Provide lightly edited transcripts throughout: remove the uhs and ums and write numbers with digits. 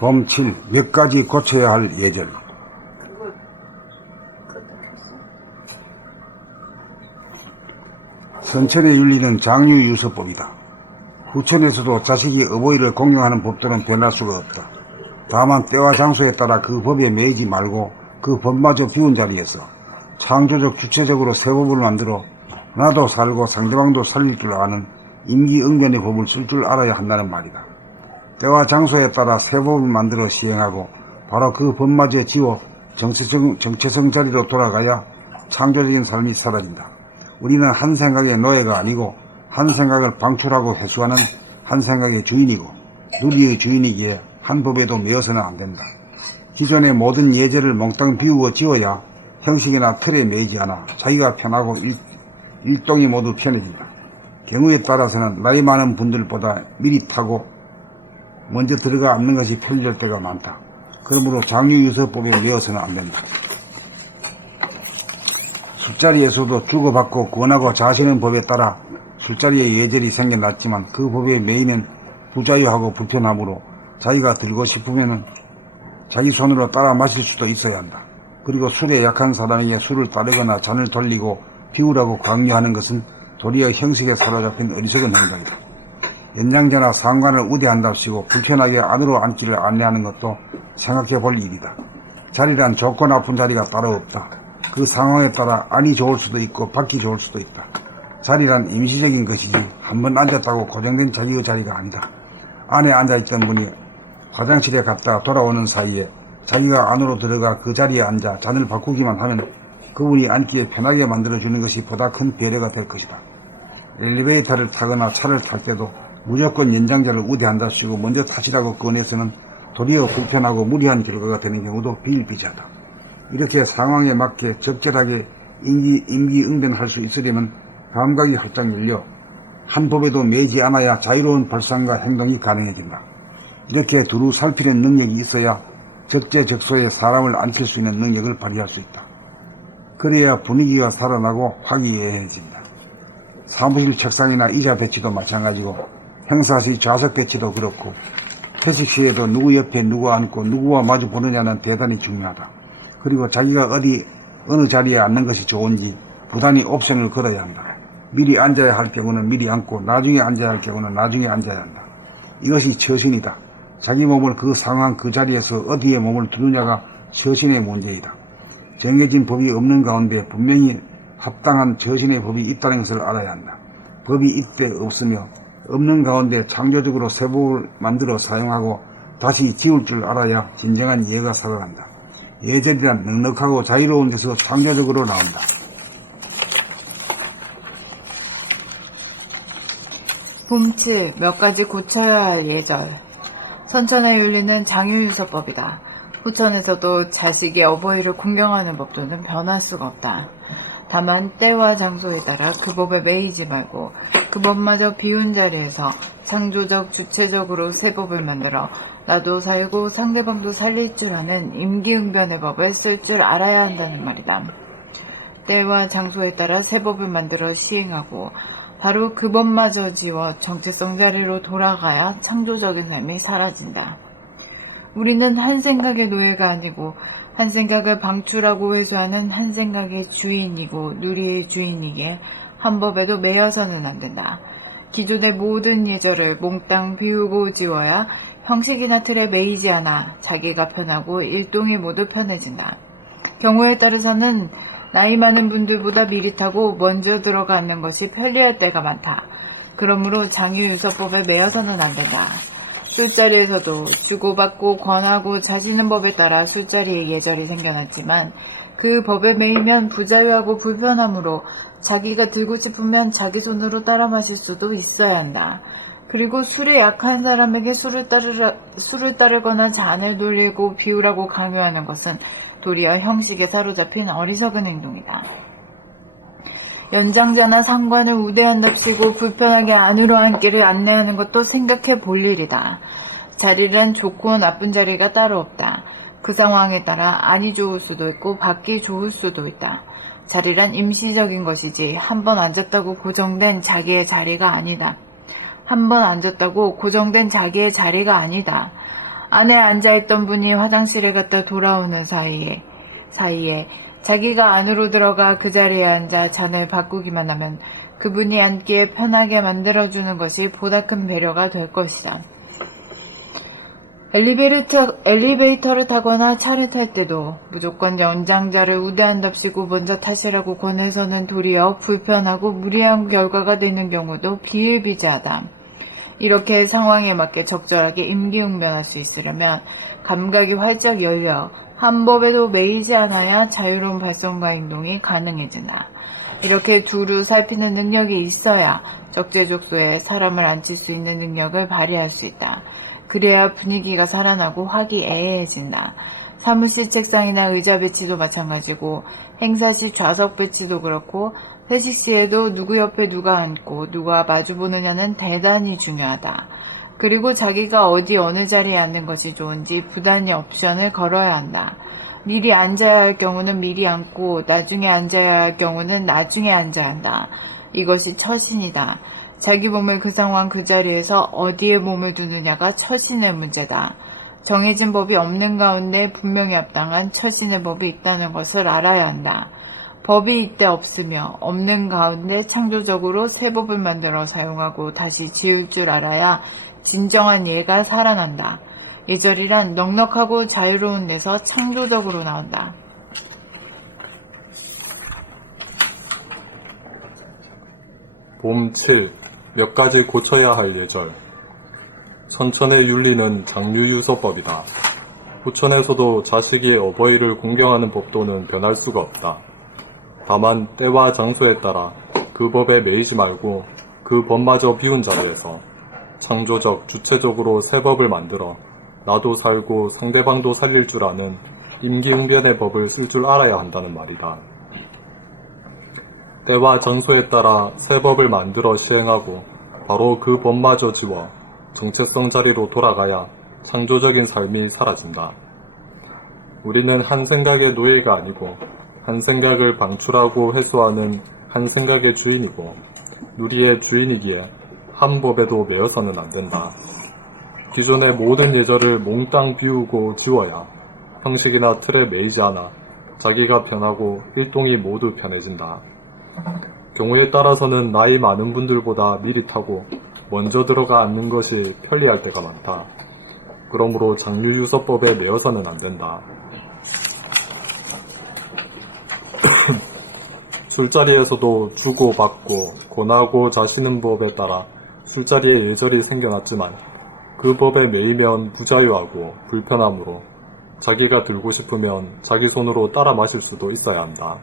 범 7. 몇 가지 고쳐야 할 예절. 선천의 윤리는 장유유서법이다. 후천에서도 자식이 어버이를 공경하는 법들은 변할 수가 없다. 다만 때와 장소에 따라 그 법에 매이지 말고 그 법마저 비운 자리에서 창조적 주체적으로 새 법을 만들어 나도 살고 상대방도 살릴 줄 아는 임기응변의 법을 쓸 줄 알아야 한다는 말이다. 때와 장소에 따라 새 법을 만들어 시행하고 바로 그 법마저 지워 정체성 자리로 돌아가야 창조적인 삶이 사라진다. 우리는 한 생각의 노예가 아니고 한 생각을 방출하고 회수하는 한 생각의 주인이고 누리의 주인이기에 한 법에도 매여서는 안 된다. 기존의 모든 예절을 몽땅 비우고 지워야 형식이나 틀에 매이지 않아 자기가 편하고 일동이 모두 편해진다. 경우에 따라서는 나이 많은 분들보다 미리 타고 먼저 들어가 앉는 것이 편리할 때가 많다. 그러므로 장유유서법에 매여서는 안 된다. 술자리에서도 주고받고 권하고 자시는 법에 따라 술자리에 예절이 생겨났지만 그 법에 매이면 부자유하고 불편하므로 자기가 들고 싶으면 자기 손으로 따라 마실 수도 있어야 한다. 그리고 술에 약한 사람에게 술을 따르거나 잔을 돌리고 비우라고 강요하는 것은 도리어 형식에 사로잡힌 어리석은 행동이다. 연장자나 상관을 우대한답시고 불편하게 안으로 앉기를 안내하는 것도 생각해 볼 일이다. 자리란 좋고 나쁜 자리가 따로 없다. 그 상황에 따라 안이 좋을 수도 있고 밖이 좋을 수도 있다. 자리란 임시적인 것이지 한번 앉았다고 고정된 자기의 자리가 아니다. 안에 앉아있던 분이 화장실에 갔다 돌아오는 사이에 자기가 안으로 들어가 그 자리에 앉아 잔을 바꾸기만 하면 그분이 앉기에 편하게 만들어주는 것이 보다 큰 배려가 될 것이다. 엘리베이터를 타거나 차를 탈 때도 무조건 연장자를 우대한답시고 먼저 타시라고 권해서는 도리어 불편하고 무리한 결과가 되는 경우도 비일비재하다. 이렇게 상황에 맞게 적절하게 임기응변할 수 있으려면 감각이 활짝 열려 한 법에도 매지 않아야 자유로운 발상과 행동이 가능해진다. 이렇게 두루 살피는 능력이 있어야 적재적소에 사람을 앉힐 수 있는 능력을 발휘할 수 있다. 그래야 분위기가 살아나고 화기애애해진다. 사무실 책상이나 의자 배치도 마찬가지고 행사시 좌석 배치도 그렇고 회식 시에도 누구 옆에 누구 앉고 누구와 마주 보느냐는 대단히 중요하다. 그리고 자기가 어느 자리에 앉는 것이 좋은지 부단히 옵션을 걸어야 한다. 미리 앉아야 할 경우는 미리 앉고 나중에 앉아야 할 경우는 나중에 앉아야 한다. 이것이 처신이다. 자기 몸을 그 상황 그 자리에서 어디에 몸을 두느냐가 처신의 문제이다. 정해진 법이 없는 가운데 분명히 합당한 처신의 법이 있다는 것을 알아야 한다. 법이 이때 없으며 없는 가운데 창조적으로 새 법을 만들어 사용하고 다시 지울 줄 알아야 진정한 이해가 살아난다. 예절이란 넉넉하고 자유로운 데서 창조적으로 나온다. 봄 7. 몇 가지 고쳐야 할 예절. 선천의 윤리는 장유유서법이다. 후천에서도 자식이 어버이를 공경하는 법도는 변할 수가 없다. 다만 때와 장소에 따라 그 법에 매이지 말고 그 법마저 비운 자리에서 창조적 주체적으로 새 법을 만들어 나도 살고 상대방도 살릴 줄 아는 임기응변의 법을 쓸 줄 알아야 한다는 말이다. 때와 장소에 따라 새 법을 만들어 시행하고 바로 그 법마저 지워 정체성 자리로 돌아가야 창조적인 삶이 사라진다. 우리는 한 생각의 노예가 아니고 한 생각을 방출하고 회수하는 한 생각의 주인이고 누리의 주인이기에 한 법에도 매여서는 안 된다. 기존의 모든 예절을 몽땅 비우고 지워야 형식이나 틀에 매이지 않아 자기가 편하고 일동이 모두 편해진다. 경우에 따라서는 나이 많은 분들보다 미리 타고 먼저 들어가 앉는 것이 편리할 때가 많다. 그러므로 장유유서법에 매여서는 안 된다. 술자리에서도 주고받고 권하고 자시는 법에 따라 술자리에 예절이 생겨났지만 그 법에 매이면 부자유하고 불편하므로 자기가 들고 싶으면 자기 손으로 따라 마실 수도 있어야 한다. 그리고 술에 약한 사람에게 술을 따르거나 잔을 돌리고 비우라고 강요하는 것은 도리어 형식에 사로잡힌 어리석은 행동이다. 연장자나 상관을 우대한답시고 불편하게 안으로 앉기를 안내하는 것도 생각해 볼 일이다. 자리란 좋고 나쁜 자리가 따로 없다. 그 상황에 따라 안이 좋을 수도 있고 밖이 좋을 수도 있다. 자리란 임시적인 것이지 한 번 앉았다고 고정된 자기의 자리가 아니다. 한 번 앉았다고 고정된 자기의 자리가 아니다. 안에 앉아있던 분이 화장실에 갔다 돌아오는 사이에 자기가 안으로 들어가 그 자리에 앉아 잔을 바꾸기만 하면 그분이 앉기에 편하게 만들어주는 것이 보다 큰 배려가 될 것이다. 엘리베이터를 타거나 차를 탈 때도 무조건 연장자를 우대한답시고 먼저 타시라고 권해서는 도리어 불편하고 무리한 결과가 되는 경우도 비일비재하다. 이렇게 상황에 맞게 적절하게 임기응변할 수 있으려면 감각이 활짝 열려 한 법에도 매이지 않아야 자유로운 발성과 행동이 가능해진다. 이렇게 두루 살피는 능력이 있어야 적재적소에 사람을 앉힐 수 있는 능력을 발휘할 수 있다. 그래야 분위기가 살아나고 화기애애해진다. 사무실 책상이나 의자 배치도 마찬가지고 행사 시 좌석 배치도 그렇고 회식 시에도 누구 옆에 누가 앉고 누가 마주보느냐는 대단히 중요하다. 그리고 자기가 어느 자리에 앉는 것이 좋은지 부단히 옵션을 걸어야 한다. 미리 앉아야 할 경우는 미리 앉고 나중에 앉아야 할 경우는 나중에 앉아야 한다. 이것이 처신이다. 자기 몸을 그 상황 그 자리에서 어디에 몸을 두느냐가 처신의 문제다. 정해진 법이 없는 가운데 분명히 합당한 처신의 법이 있다는 것을 알아야 한다. 법이 이때 없으며 없는 가운데 창조적으로 새 법을 만들어 사용하고 다시 지을 줄 알아야 진정한 예가 살아난다. 예절이란 넉넉하고 자유로운 데서 창조적으로 나온다. 봄 7. 몇 가지 고쳐야 할 예절. 선천의 윤리는 장유유서법이다. 후천에서도 자식이 어버이를 공경하는 법도는 변할 수가 없다. 다만 때와 장소에 따라 그 법에 매이지 말고 그 법마저 비운 자리에서 창조적, 주체적으로 새 법을 만들어 나도 살고 상대방도 살릴 줄 아는 임기응변의 법을 쓸 줄 알아야 한다는 말이다. 때와 장소에 따라 새 법을 만들어 시행하고 바로 그 법마저 지워 정체성 자리로 돌아가야 창조적인 삶이 사라진다. 우리는 한 생각의 노예가 아니고 한 생각을 방출하고 회수하는 한 생각의 주인이고 누리의 주인이기에 한 법에도 매여서는 안 된다. 기존의 모든 예절을 몽땅 비우고 지워야 형식이나 틀에 매이지 않아 자기가 편하고 일동이 모두 편해진다. 경우에 따라서는 나이 많은 분들보다 미리 타고 먼저 들어가 앉는 것이 편리할 때가 많다. 그러므로 장유유서법에 매여서는 안 된다. 술자리에서도 주고받고 권하고 자시는 법에 따라 술자리에 예절이 생겨났지만 그 법에 매이면 부자유하고 불편함으로 자기가 들고 싶으면 자기 손으로 따라 마실 수도 있어야 한다.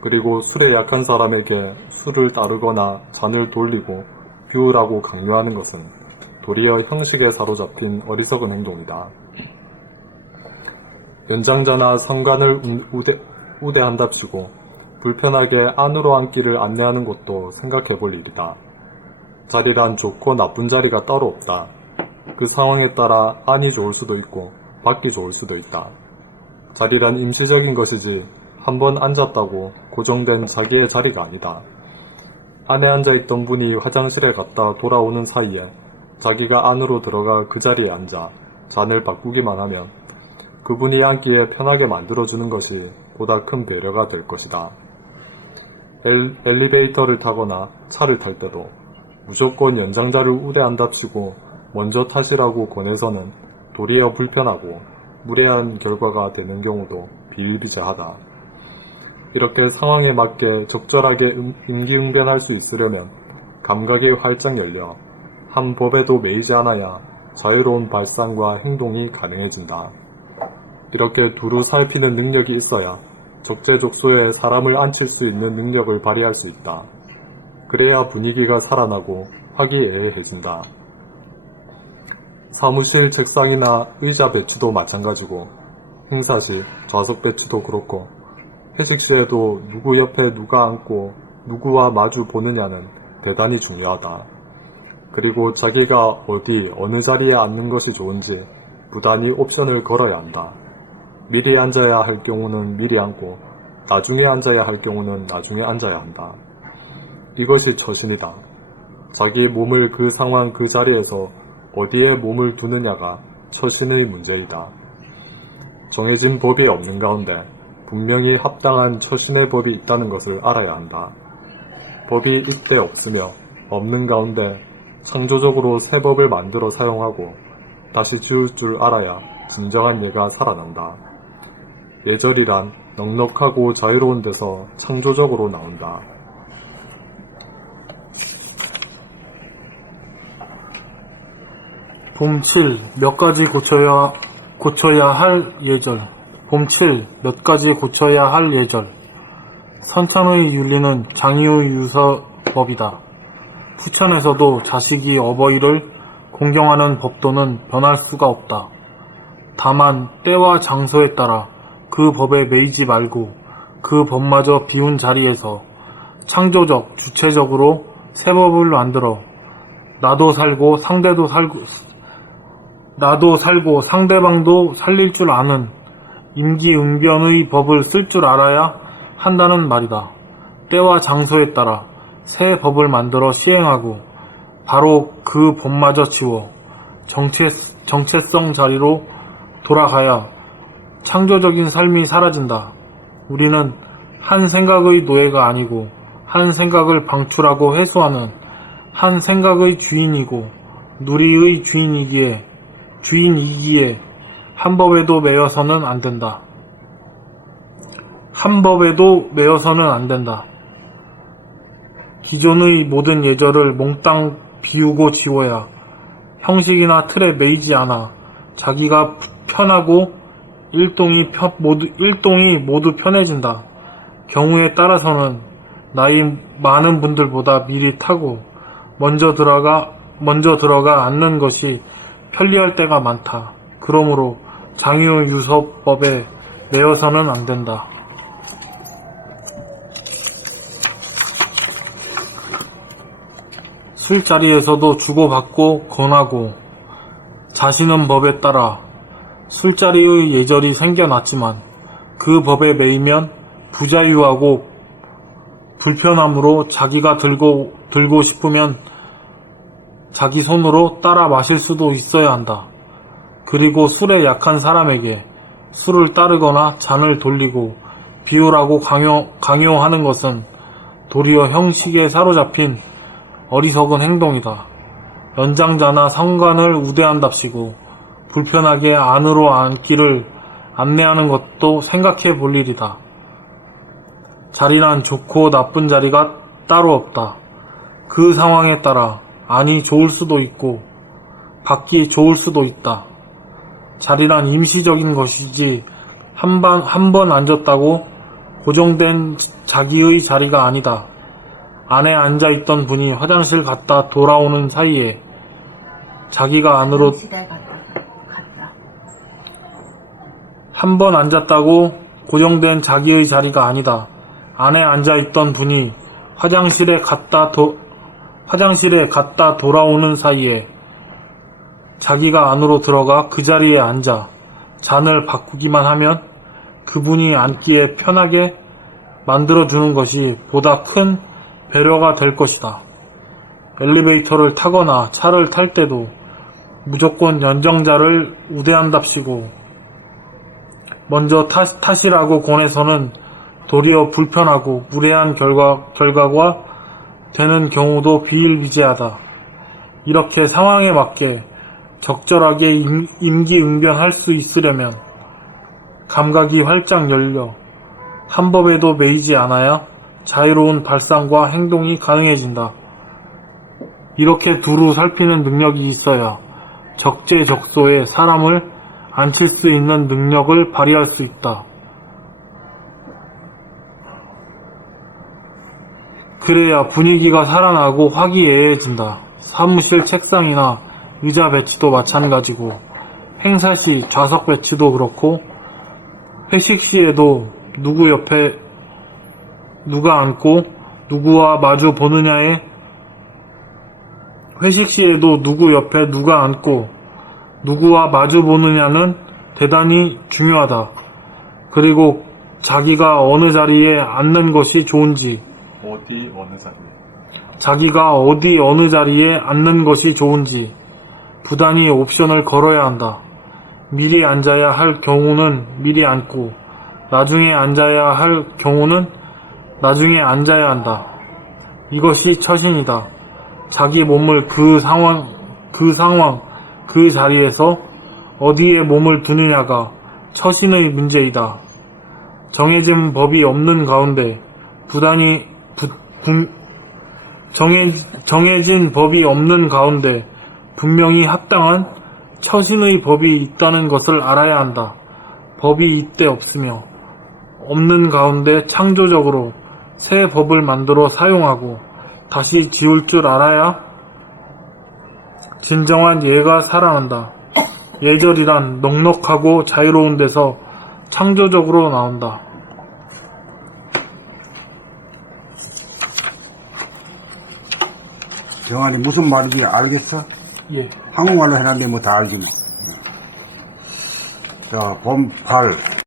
그리고 술에 약한 사람에게 술을 따르거나 잔을 돌리고 비우라고 강요하는 것은 도리어 형식에 사로잡힌 어리석은 행동이다. 연장자나 상관을 우대한답시고 불편하게 안으로 앉기를 안내하는 것도 생각해볼 일이다. 자리란 좋고 나쁜 자리가 따로 없다. 그 상황에 따라 안이 좋을 수도 있고 밖이 좋을 수도 있다. 자리란 임시적인 것이지 한번 앉았다고 고정된 자기의 자리가 아니다. 안에 앉아있던 분이 화장실에 갔다 돌아오는 사이에 자기가 안으로 들어가 그 자리에 앉아 잔을 바꾸기만 하면 그분이 앉기에 편하게 만들어주는 것이 보다 큰 배려가 될 것이다. 엘리베이터를 타거나 차를 탈 때도 무조건 연장자를 우대한답시고 먼저 타시라고 권해서는 도리어 불편하고 무례한 결과가 되는 경우도 비일비재하다. 이렇게 상황에 맞게 적절하게 임기응변할 수 있으려면 감각이 활짝 열려 한 법에도 매이지 않아야 자유로운 발상과 행동이 가능해진다. 이렇게 두루 살피는 능력이 있어야 적재적소에 사람을 앉힐 수 있는 능력을 발휘할 수 있다. 그래야 분위기가 살아나고 화기애애해진다. 사무실 책상이나 의자 배치도 마찬가지고 행사 시 좌석 배치도 그렇고 회식 시에도 누구 옆에 누가 앉고 누구와 마주 보느냐는 대단히 중요하다. 그리고 자기가 어느 자리에 앉는 것이 좋은지 부단히 옵션을 걸어야 한다. 미리 앉아야 할 경우는 미리 앉고 나중에 앉아야 할 경우는 나중에 앉아야 한다. 이것이 처신이다. 자기 몸을 그 상황 그 자리에서 어디에 몸을 두느냐가 처신의 문제이다. 정해진 법이 없는 가운데 분명히 합당한 처신의 법이 있다는 것을 알아야 한다. 법이 이때 없으며 없는 가운데 창조적으로 새 법을 만들어 사용하고 다시 지울 줄 알아야 진정한 예가 살아난다. 예절이란 넉넉하고 자유로운 데서 창조적으로 나온다. 봄 7. 몇 가지 고쳐야 할 예절. 봄 7. 몇 가지 고쳐야 할 예절. 선천의 윤리는 장유 유서법이다. 후천에서도 자식이 어버이를 공경하는 법도는 변할 수가 없다. 다만 때와 장소에 따라 그 법에 매이지 말고 그 법마저 비운 자리에서 창조적, 주체적으로 새 법을 만들어 나도 살고 상대방도 살릴 줄 아는 임기응변의 법을 쓸 줄 알아야 한다는 말이다. 때와 장소에 따라 새 법을 만들어 시행하고 바로 그 법마저 지워 정체성 자리로 돌아가야 창조적인 삶이 사라진다. 우리는 한 생각의 노예가 아니고 한 생각을 방출하고 회수하는 한 생각의 주인이고 누리의 주인이기에 한 법에도 매여서는 안 된다. 한 법에도 매여서는 안 된다. 기존의 모든 예절을 몽땅 비우고 지워야 형식이나 틀에 매이지 않아 자기가 편하고 일동이 모두 편해진다. 경우에 따라서는 나이 많은 분들보다 미리 타고 먼저 들어가 앉는 것이 편리할 때가 많다. 그러므로 장유유서법에 매여서는 안 된다. 술자리에서도 주고받고 권하고 자시는 법에 따라 술자리의 예절이 생겨났지만 그 법에 매이면 부자유하고 불편함으로 자기가 들고 싶으면 자기 손으로 따라 마실 수도 있어야 한다. 그리고 술에 약한 사람에게 술을 따르거나 잔을 돌리고 비우라고 강요하는 것은 도리어 형식에 사로잡힌 어리석은 행동이다. 연장자나 상관을 우대한답시고 불편하게 안으로 앉기를 안내하는 것도 생각해 볼 일이다. 자리란 좋고 나쁜 자리가 따로 없다. 그 상황에 따라 안이 좋을 수도 있고 밖이 좋을 수도 있다. 자리란 임시적인 것이지 한 번 앉았다고 고정된 자기의 자리가 아니다. 안에 앉아있던 분이 화장실 갔다 돌아오는 사이에 자기가 안으로 한 번 앉았다고 고정된 자기의 자리가 아니다. 안에 앉아있던 분이 화장실에 갔다 돌아오는 사이에 자기가 안으로 들어가 그 자리에 앉아 잔을 바꾸기만 하면 그분이 앉기에 편하게 만들어주는 것이 보다 큰 배려가 될 것이다. 엘리베이터를 타거나 차를 탈 때도 무조건 연정자를 우대한답시고 먼저 타시라고 권해서는 도리어 불편하고 무례한 결과가 되는 경우도 비일비재하다. 이렇게 상황에 맞게 적절하게 임기응변할 수 있으려면 감각이 활짝 열려 한 법에도 매이지 않아야 자유로운 발상과 행동이 가능해진다. 이렇게 두루 살피는 능력이 있어야 적재적소에 사람을 앉힐 수 있는 능력을 발휘할 수 있다. 그래야 분위기가 살아나고 화기애애해진다. 사무실 책상이나 의자 배치도 마찬가지고 행사 시 좌석 배치도 그렇고 회식 시에도 누구 옆에 누가 앉고 누구와 마주 보느냐에 회식 시에도 누구 옆에 누가 앉고 누구와 마주 보느냐는 대단히 중요하다. 그리고 자기가 어느 자리에 앉는 것이 좋은지 자기가 어느 자리에 앉는 것이 좋은지 부단히 옵션을 걸어야 한다. 미리 앉아야 할 경우는 미리 앉고 나중에 앉아야 할 경우는 나중에 앉아야 한다. 이것이 처신이다. 자기 몸을 그 상황, 그 자리에서 어디에 몸을 두느냐가 처신의 문제이다. 정해진 법이 없는 가운데 정해진 법이 없는 가운데 분명히 합당한 처신의 법이 있다는 것을 알아야 한다. 법이 이때 없으며 없는 가운데 창조적으로 새 법을 만들어 사용하고 다시 지울 줄 알아야 진정한 예가 살아난다. 예절이란 넉넉하고 자유로운 데서 창조적으로 나온다. 정한이 무슨 말인지 알겠어? 예. 한국말로 해놨는데 뭐 다 알지 뭐. 자, 봄 8.